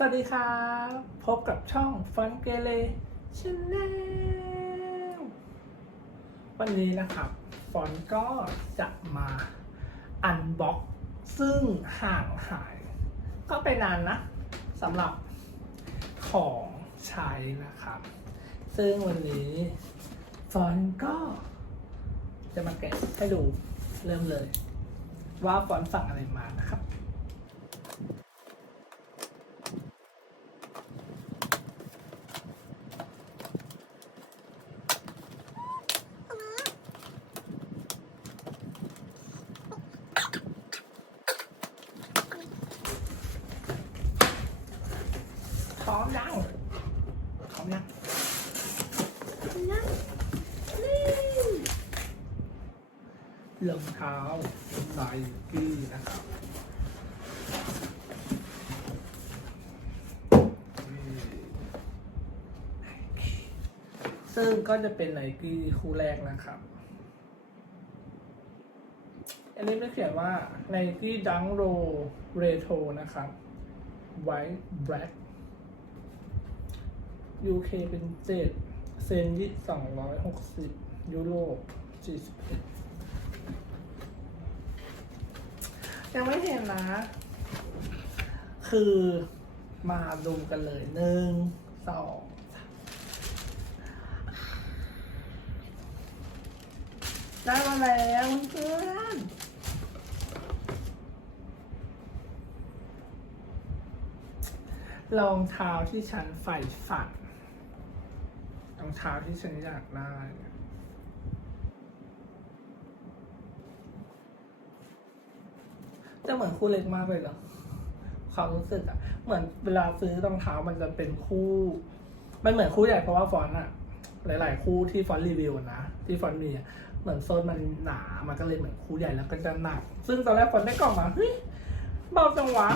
สวัสดีครับพบกับช่องฟันเกเลชแนลวันนี้นะครับฟอนก็จะมาอันบ็อกซึ่งห่างหาย ก็ไปนานนะสำหรับของใช้นะครับ ซึ่งวันนี้ฟอนก็จะมาแกะให้ดูเริ่มเลย ว่าฟอนสั่งอะไรมานะครับ พร้อมยังพร้อมยังยังนี่ รองเท้าไนกี้นะครับซึ่งก็จะเป็นไนกี้คู่แรกนะครับ อันนี้ไม่เขียนว่า Nike Dunk Low Retro นะครับ White Black UK เป็นเจ็ดเซนยี่สองร้อยหกสิบยุโรปสี่สิบเอ็ด ยังไม่เห็นนะ คือมาดูกันเลยหนึ่งสองได้มาแล้วเพื่อนรองเท้าที่ฉันใฝ่ฝันรองเท้าที่ฉันอยากได้ จะเหมือนคู่เล็กมากเลยเหรอความรู้สึกอะเหมือนเวลาซื้อรองเท้ามันจะเป็นคู่ มันเหมือนคู่ใหญ่เพราะว่าฟอนต์อะหลาย ๆ คู่ที่ฟอนต์รีวิวนะที่ฟอนต์มีเหมือนโซนมันหนามันก็เลยเหมือนคู่ใหญ่แล้วก็จะหนัก ซึ่งตอนแรกฟอนต์ได้กล่องมาเฮ้ยเบาจังวะ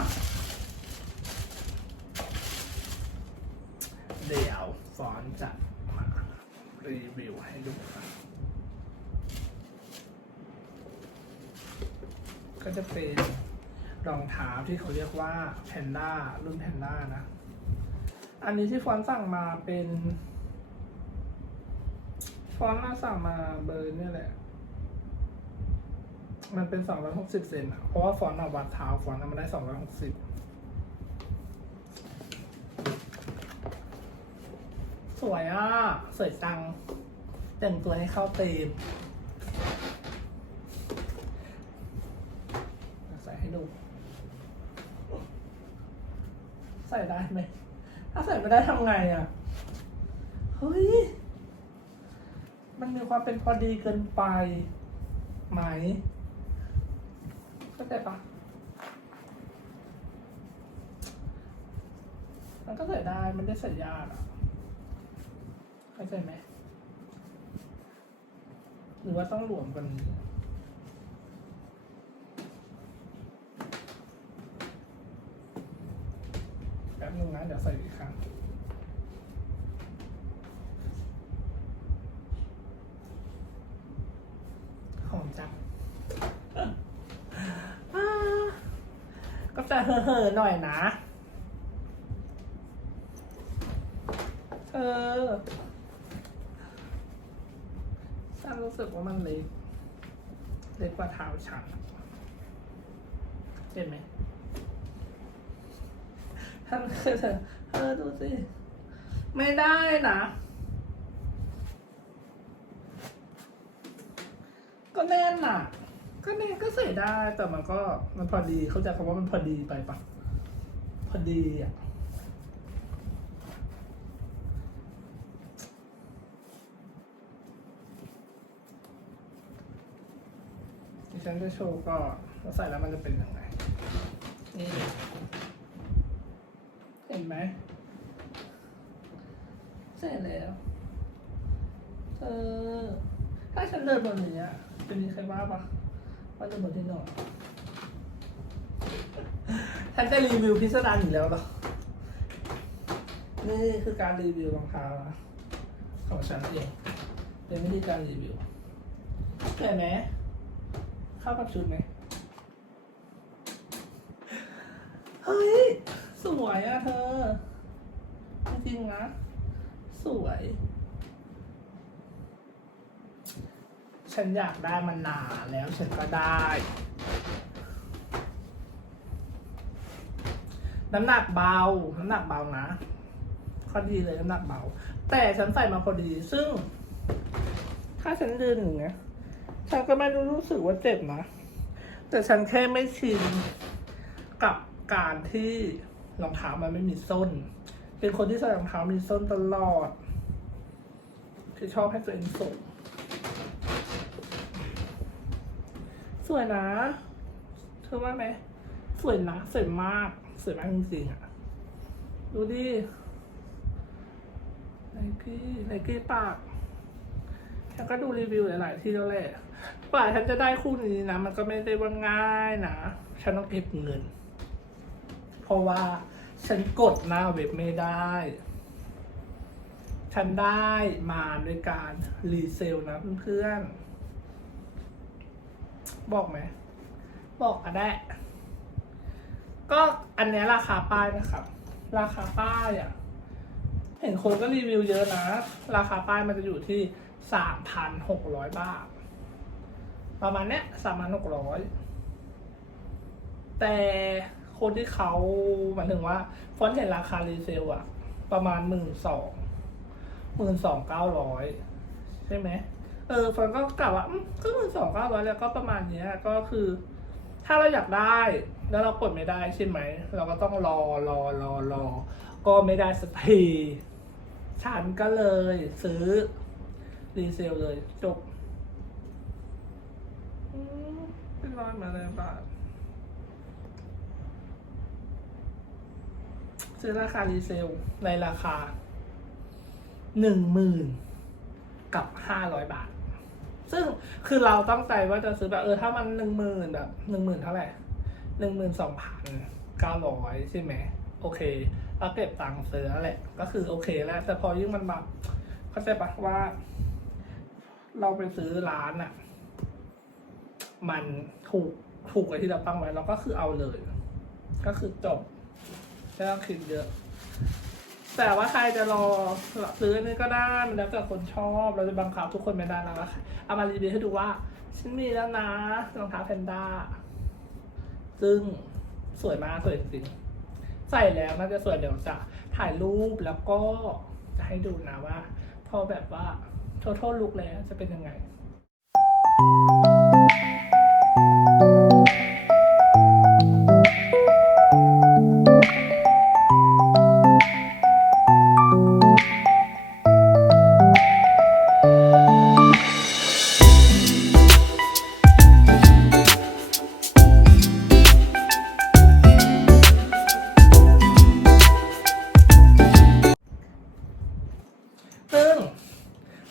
เดี๋ยวฟอนต์จะมารีวิวให้ดูครั ก็จะเป็นรองเท้าที่เขาเรียกว่าแพนด้ารุ่นแพนด้านะ อันนี้ที่ฟอนสั่งมาเป็น ฟอนน่าสั่งมาเบอร์นี่แหละ มันเป็น 260 เซนอะเพราะว่าฟอนต์อะวัดเท้าฟอนต์มันได้ 260สวยอะ สวยจัง แต่งตัวให้เข้าเต็มใส่ให้ดู ใส่ได้ไหม ถ้าใส่ไม่ได้ทำไงอะ เฮ้ย มันมีความเป็นพอดีเกินไปไหมเข้าใจปะมันก็ใส่ได้ มันได้ใส่ยากอะเข้าใจไหม หรือว่าต้องหลวมกว่านี้ แป๊บนึงนะ เดี๋ยวใส่อีกครั้ง หอม จังอ่าก็จะเห่อๆหน่อยนะเออฉันรู้สึกว่ามันเล็กเล็กกว่าเท้าฉันเห็นไหมท่านเคยเธอเออดูสิ ไม่ได้นะ ก็แน่นน่ะ ก็แน่นก็ใส่ได้แต่มันก็มันพอดีเข้าใจคำว่ามันพอดีไปปะพอดีอะดิฉันจะโชว์ก็ว่าใส่แล้วมันจะเป็นยังไงนี่เห็นไหมเสร็จแล้วเออถ้าฉันเดินบนนี้ จะมีใครว่าปะว่าเดินบนที่นอนฉันจะรีวิวพิสดารอยู่แล้วเหรอ นี่คือการรีวิวรองเท้าของฉันเอง เป็นวิธีการรีวิวเห็นไหมเข้ากับชุดไหมเฮ้ย สวยอะเธอ จริงนะ สวย ฉันอยากได้มันนานแล้วฉันก็ได้ น้ำหนักเบา น้ำหนักเบานะข้อดีเลยน้ำหนักเบา แต่ฉันใส่มาพอดีซึ่ง ถ้าฉันเดินอย่างเงี้ยฉันก็ไม่รู้สึกว่าเจ็บนะ แต่ฉันแค่ไม่ชินกับการที่รองเท้ามันไม่มีส้น เป็นคนที่ใส่รองเท้ามีส้นตลอด คือชอบให้ตัวเองสูง วยนะ เธอว่าไหม สวยนะ สวยมาก สวยมากจริงๆอะ ดูดิไนกี้ไนกี้ปากฉันก็ดูรีวิวหลายๆที่แล้วแหละกว่าฉันจะได้คู่นี้นะ มันก็ไม่ได้ว่าง่ายนะ ฉันต้องเก็บเงิน เพราะว่าฉันกดหน้าเว็บไม่ได้ ฉันได้มาด้วยการรีเซลนะเพื่อนๆ บอกไหม บอกก็ได้ ก็อันเนี้ยราคาป้ายนะครับ ราคาป้ายอะ เห็นคนก็รีวิวเยอะนะ ราคาป้ายมันจะอยู่ที่สามพันหกร้อยบาท ประมาณเนี้ยสามพันหกร้อยแต่คนที่เขาหมายถึงว่า ฟอนต์เห็นราคารีเซลอะประมาณหมื่นสองหมื่นสองเก้าร้อยใช่ไหม ออฟอนต์ก็กล่าวว่าอืมก็หมื่นสองเก้าร้อยแล้วก็ประมาณเนี้ยก็คือ ถ้าเราอยากได้แล้วเรากดไม่ได้ใช่ไหม เราก็ต้องรอรอรอรอ ก็ไม่ได้สักทีฉันก็เลยซื้อรีเซลเลยจบอืมเป็นร้อยมาเลยบาท ซื้อราคารีเซลในราคาหนึ่งหมื่นกับห้าร้อยบาท ซึ่งคือเราตั้งใจว่าจะซื้อแบบเออถ้ามันหนึ่งหมื่นแบบหนึ่งหมื่นเท่าไหร่หนึ่งหมื่นสองพันเก้าร้อยใช่ไหมโอเคเราเก็บตังค์ซื้อแหละ ก็คือโอเคแล้ว แต่พอยิ่งมันแบบเข้าใจปะว่า เราไปซื้อร้านอะมันถูกถูกกว่าที่เราตั้งไว้เราก็คือเอาเลย ก็คือจบไม่ต้องคิดเยอะ แต่ว่าใครจะรอซื้อนี่ก็ได้มันแล้วแต่คนชอบเราจะบังคับทุกคนไม่ได้นะว่าเอามารีวิวให้ดูว่าฉันมีแล้วนะรองเท้าแพนด้าซึ่งสวยมากสวยจริงใส่แล้วน่าจะสวยเดี๋ยวจะถ่ายรูปแล้วก็จะให้ดูนะว่า พอแบบว่า total look แล้วจะเป็นยังไง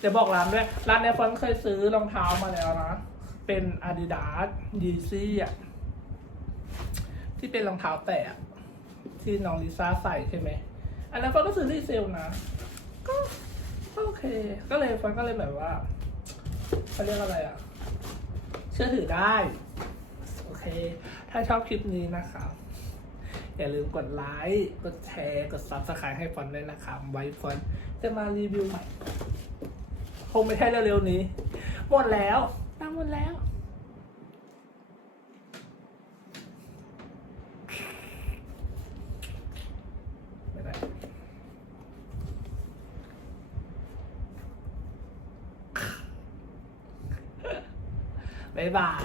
เดี๋ยวบอกร้านด้วย ร้านเนี้ยฟอนเคยซื้อรองเท้ามาแล้วนะ เป็น Adidas Yeezy อะ ที่เป็นรองเท้าแตะที่น้องลิซ่าใส่ใช่ไหม อันนั้นฟอนก็ซื้อรีเซลนะ ก็โอเค ก็เลยฟอนก็เลยแบบว่าเขาเรียกอะไรอะ เชื่อถือได้ โอเค ถ้าชอบคลิปนี้นะครับอย่าลืมกดไลค์ กดแชร์ กด subscribe ให้ฟอนด้วยนะครับ ไว้ฟอนจะมารีวิวใหม่ คงไม่ใช่เร็วๆนี้ หมดแล้วตั้งหมดแล้ว ไม่ได้บ๊ายบาย